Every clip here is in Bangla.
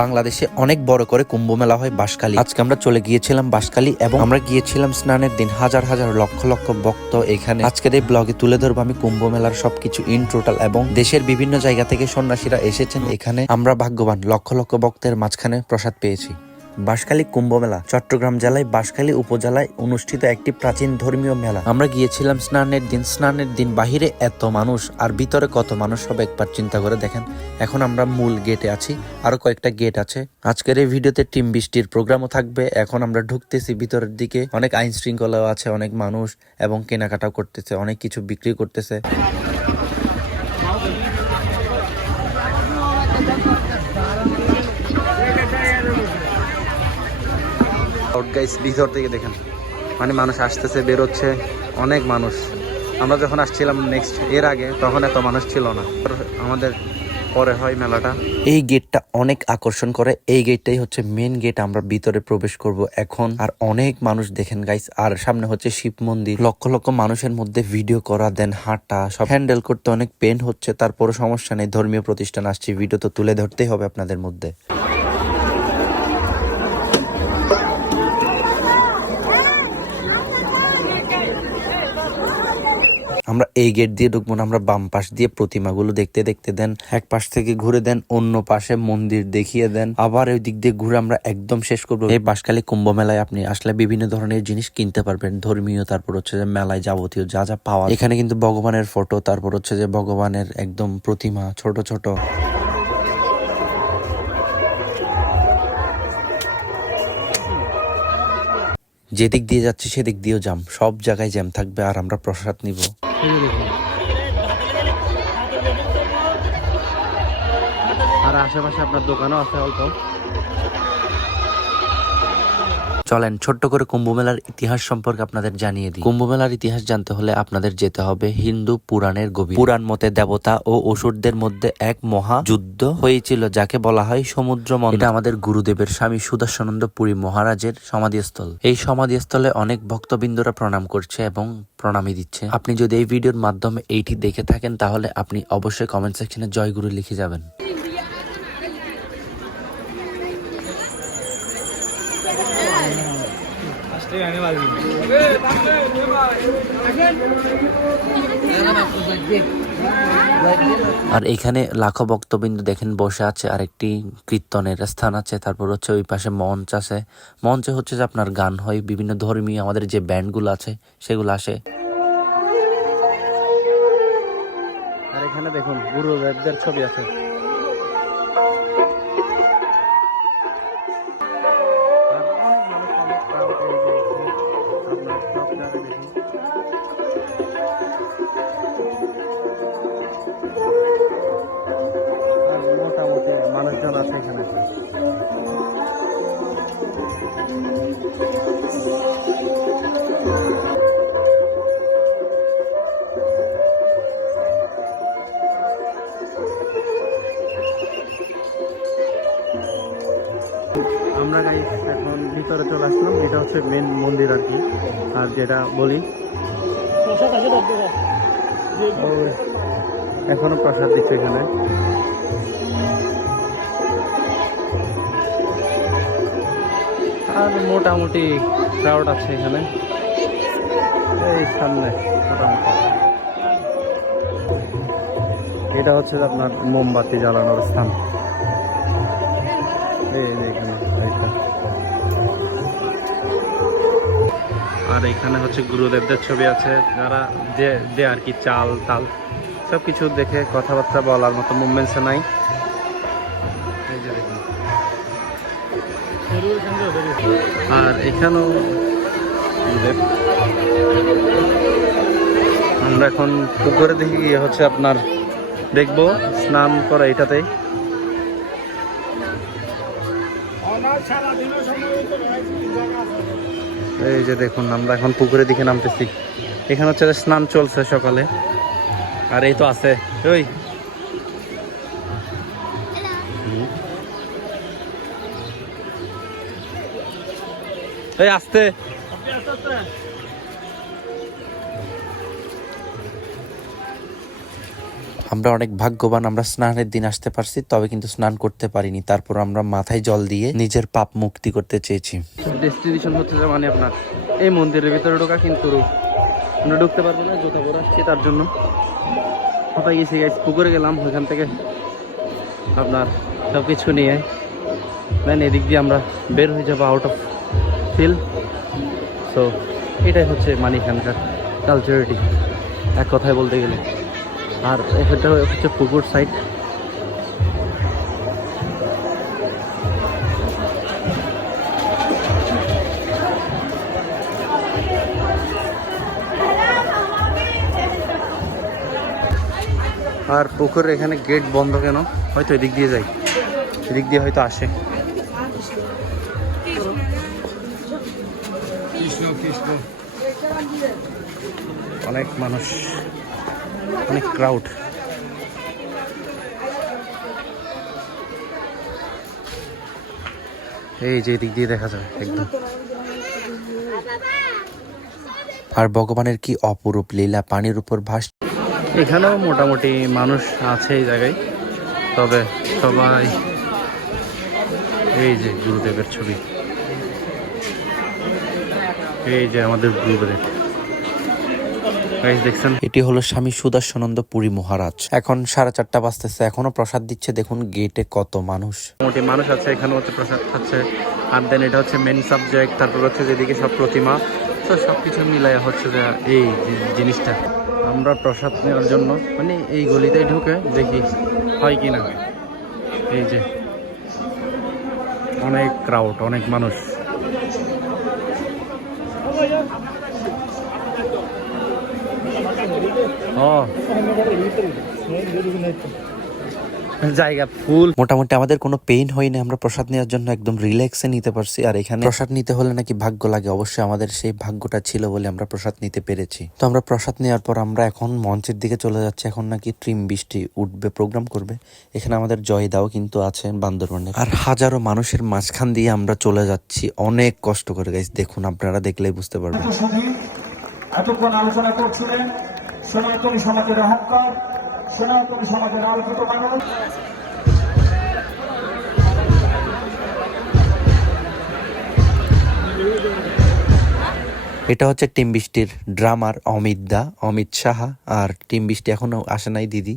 বাংলাদেশে অনেক বড় করে কুম্ভ মেলা হয় বাঁশখালী। আজকে আমরা চলে গিয়েছিলাম বাঁশখালী এবং আমরা গিয়েছিলাম স্নানের দিন। হাজার হাজার লক্ষ লক্ষ ভক্ত এখানে। আজকের এই ব্লগে তুলে ধরবো আমি কুম্ভ মেলার সবকিছু ইন টোটাল এবং দেশের বিভিন্ন জায়গা থেকে সন্ন্যাসীরা এসেছেন এখানে। আমরা ভাগ্যবান, লক্ষ লক্ষ ভক্তের মাঝখানে প্রসাদ পেয়েছি। বাঁশখালী কুম্ভ মেলা চট্টগ্রাম জেলায় বাঁশখালী উপজেলায় অনুষ্ঠিত একটি প্রাচীন ধর্মীয় মেলা। আমরা গিয়েছিলাম স্নানের দিন বাহিরে এত মানুষ আর ভিতরে কত মানুষ সব একবার চিন্তা করে দেখেন। এখন আমরা মূল গেটে আছি, আরো কয়েকটা গেট আছে। আজকের এই ভিডিওতে টিম বৃষ্টির প্রোগ্রামও থাকবে। এখন আমরা ঢুকতেছি ভিতরের দিকে। অনেক আইন শৃঙ্খলাও আছে, অনেক মানুষ এবং কেনাকাটাও করতেছে, অনেক কিছু বিক্রি করতেছে। ভিতর থেকে দেখেন মানে মানুষ আসতেছে, বেরোচ্ছে, অনেক মানুষ। আমরা যখন আসছিলাম এর আগে তখন এত মানুষ ছিল না। আমাদের পরে হয় মেলাটা। এই গেটটা অনেক আকর্ষণ করে। এই গেটটাই হচ্ছে মেন গেট। আমরা ভিতরে প্রবেশ করব এখন। আর অনেক মানুষ দেখেন গাইস। আর সামনে হচ্ছে শিব মন্দির। লক্ষ লক্ষ মানুষের মধ্যে ভিডিও করা, দেন হাঁটা, সব হ্যান্ডেল করতে অনেক পেন হচ্ছে। তারপরে সমস্যা নেই, ধর্মীয় প্রতিষ্ঠান আসছে, ভিডিও তো তুলে ধরতেই হবে আপনাদের মধ্যে। আমরা এই গেট দিয়ে ঢুকবো না, আমরা বাম পাশ দিয়ে প্রতিমাগুলো দেখতে দেখতে দেন এক পাশ থেকে ঘুরে দেন অন্য পাশে মন্দির দেখিয়ে দেন, আবার ওই দিক দিয়ে ঘুরে আমরা একদম শেষ করবো। এই বাঁশখালী কুম্ভ মেলায় আপনি আসলে বিভিন্ন ধরনের জিনিস কিনতে পারবেন, ধর্মীয়, তারপর হচ্ছে যে মেলায় যাবতীয় যা যা পাওয়া। এখানে কিন্তু ভগবানের ফটো, তারপর হচ্ছে যে ভগবানের একদম প্রতিমা ছোট ছোট। যেদিক দিয়ে যাচ্ছে সেদিক দিয়েও জ্যাম, সব জায়গায় জ্যাম থাকবে। আর আমরা প্রসাদ নিব। আর আশেপাশে আপনার দোকানও আছে অল্প। চলেন ছোট্ট করে কুম্ভ মেলার ইতিহাস সম্পর্কে আপনাদের জানিয়ে দিই। কুম্ভ মেলার ইতিহাস জানতে হলে আপনাদের যেতে হবে হিন্দু পুরাণের গভীর। পুরাণ মতে দেবতা ও অসুরদের মধ্যে এক মহা যুদ্ধ হয়েছিল, যাকে বলা হয় সমুদ্র মন্থন। এটা আমাদের গুরুদেবের স্বামী সুদর্শানন্দ পুরী মহারাজের সমাধিস্থল। এই সমাধিস্থলে অনেক ভক্তবৃন্দরা প্রণাম করছে এবং প্রণামী দিচ্ছে। আপনি যদি এই ভিডিওর মাধ্যমে এইটি দেখে থাকেন তাহলে আপনি অবশ্যই কমেন্ট সেকশনে জয় গুরু লিখে যাবেন। আর এখানে লাখো ভক্তবৃন্দ দেখেন বসে আছে, আর একটি কীর্তনের স্থান আছে। তারপর হচ্ছে ওই পাশে মঞ্চ আছে। মঞ্চে হচ্ছে যে আপনার গান হয়, বিভিন্ন ধর্মীয় আমাদের যে ব্যান্ডগুলো আছে সেগুলো আসে। আর এখানে দেখুন গুরুদেবদের ছবি আছে। মোটামুটি মানুষজন আছে এখানে। আমরা গাইস এখন ভিতরে চলে আসলাম। এটা হচ্ছে মেন মন্দির আর কি। আর যেটা বলি এখনো প্রসাদ দিচ্ছে এখানে। আর মোটামুটি ক্রাউড আছে এখানে। এই সামনে মোটামুটি এটা হচ্ছে আপনার মোমবাতি জ্বালানোর স্থান। আর এখানে হচ্ছে গুরুদেবদের ছবি আছে, যারা যে আর কি চাল তাল সবকিছু দেখে কথাবার্তা বলার মতো মুভমেন্টস নাই। আর এখানেও আমরা এখন পুকুরে দেখি গিয়ে হচ্ছে আপনার দেখবো স্নান করা এটাতেই। এই যে দেখুন আমরা এখন পুকুরের দিকে নামতেছি। এখানে হচ্ছে স্নান চলছে সকালে। আর এই তো আছে ওই আসতে। আমরা অনেক ভাগ্যবান, আমরা স্নানের দিন আসতে পারছি, তবে কিন্তু স্নান করতে পারিনি। তারপর আমরা মাথায় জল দিয়ে নিজের পাপ মুক্তি করতে চেয়েছি। ডেস্টিনেশন হচ্ছে যে মানে আপনার এই মন্দিরের ভিতরে ঢোকা, কিন্তু আমরা ঢুকতে পারবো না, জুতা পরে আসছি তার জন্য। কোথায় গেছি গাইস, পুকুরে গেলাম, ওইখান থেকে আপনার সব কিছু নিয়ে দেন এদিক দিয়ে আমরা বের হয়ে যাবো আউট অফ ফিল। সো এটাই হচ্ছে মানে এখানকার কালচারিটি এক কথায় বলতে গেলে। আর এটা হচ্ছে পুকুর সাইড। আর পুকুরের এখানে গেট বন্ধ কেন? হয়তো এদিক দিয়ে যাই, এদিক দিয়ে হয়তো আসে। অনেক মানুষ, অনেক ক্রাউড। এই যে এদিক দিয়ে দেখা যায় একদম। আর ভগবানের কি অপরূপ লীলা, পানির উপর ভাস। এখানেও মোটামুটি মানুষ আছে এই জায়গায়, তবে সবাই এই যে গুরুদেবের ছবি, এই যে আমাদের গুরুদেব দেখছেন। এটি হলো স্বামী সুদর্শনন্দ পুরী মহারাজ। এখন 4:30 বাজতেছে, এখনো প্রসাদ দিচ্ছে। দেখুন গেটে কত মানুষ, মোটামুটি মানুষ আছে। এখানে হচ্ছে প্রসাদ খাচ্ছে। আর দেন এটা হচ্ছে মেন সাবজেক্ট। তারপর হচ্ছে যেদিকে সব প্রতিমা, তো সব কিছু মিলাই হচ্ছে যে এই জিনিসটা। আমরা প্রসাদ নেওয়ার জন্য মানে এই গলিতে ঢুকে দেখি হয় কি না। এই যে অনেক ক্রাউড, অনেক মানুষ। জায়গা ফুল। মোটামুটি আমাদের কোনো পেইন হয়নি, আমরা প্রসাদ নেওয়ার জন্য একদম রিল্যাক্সে নিতে পারছি। আর এখানে প্রসাদ নিতে হলে নাকি ভাগ্য লাগে, অবশ্যই আমাদের সেই ভাগ্যটা ছিল বলে আমরা প্রসাদ নিতে পেরেছি। তো আমরা প্রসাদ নেওয়ার পর আমরা এখন মঞ্চের দিকে চলে যাচ্ছি। এখন নাকি ট্রিম বৃষ্টি উঠবে, প্রোগ্রাম করবে। এখানে আমাদের জয়দাও কিন্তু আছে বান্দরবানের। আর হাজারো মানুষের মাঝখান দিয়ে আমরা চলে যাচ্ছি অনেক কষ্ট করে। গাইস দেখুন, আপনারা দেখলেই বুঝতে পারবেন। এতক্ষণ আলোচনা করছিলেন সনাতনী সমাজের অহংকার, সনাতনী সমাজের আলোকিত মানুষ। এটা হচ্ছে টিম বৃষ্টির ড্রামার অমিত সাহা। আর টিম বৃষ্টি এখনো আসে নাই দিদি।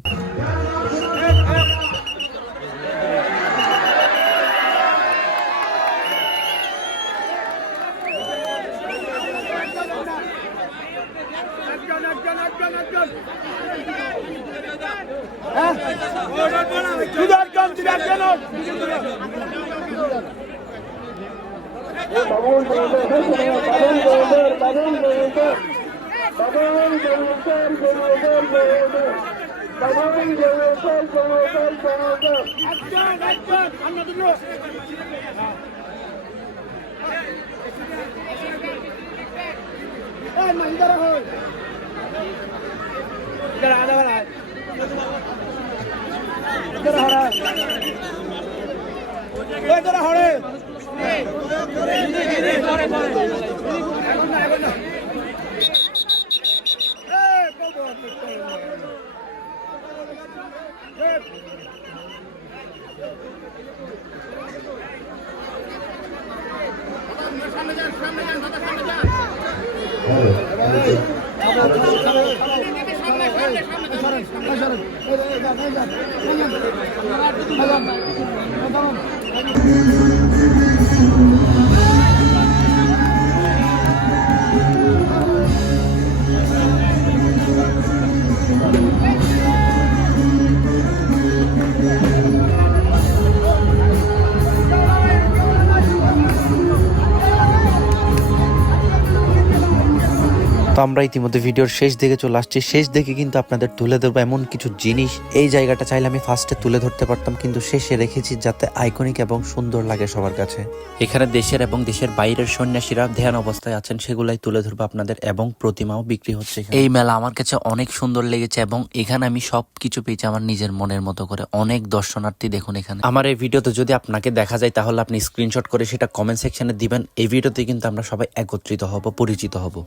তো আমরা ইতিমধ্যে ভিডিওর শেষ দিকে চলে আসছি। শেষ দিকে কিন্তু আপনাদের তুলে ধরবো এমন কিছু জিনিস। এই জায়গাটা চাইলে আমি ফার্স্টে তুলে ধরতে পারতাম, কিন্তু শেষে রেখেছি যাতে আইকনিক এবং সুন্দর লাগে সবার কাছে। এখানে দেশের এবং দেশের বাইরের সন্ন্যাসীরা ধ্যান অবস্থায় আছেন, সেগুলাই তুলে ধরবো আপনাদের। এবং প্রতিমাও বিক্রি হচ্ছে। এই মেলা আমার কাছে অনেক সুন্দর লেগেছে এবং এখানে আমি সবকিছু পেয়েছি আমার নিজের মনের মতো করে। অনেক দর্শনার্থী দেখুন এখানে। আমার এই ভিডিওতে যদি আপনাকে দেখা যায় তাহলে আপনি স্ক্রিনশট করে সেটা কমেন্ট সেকশনে দিবেন। এই ভিডিওতে কিন্তু আমরা সবাই একত্রিত হব, পরিচিত হব।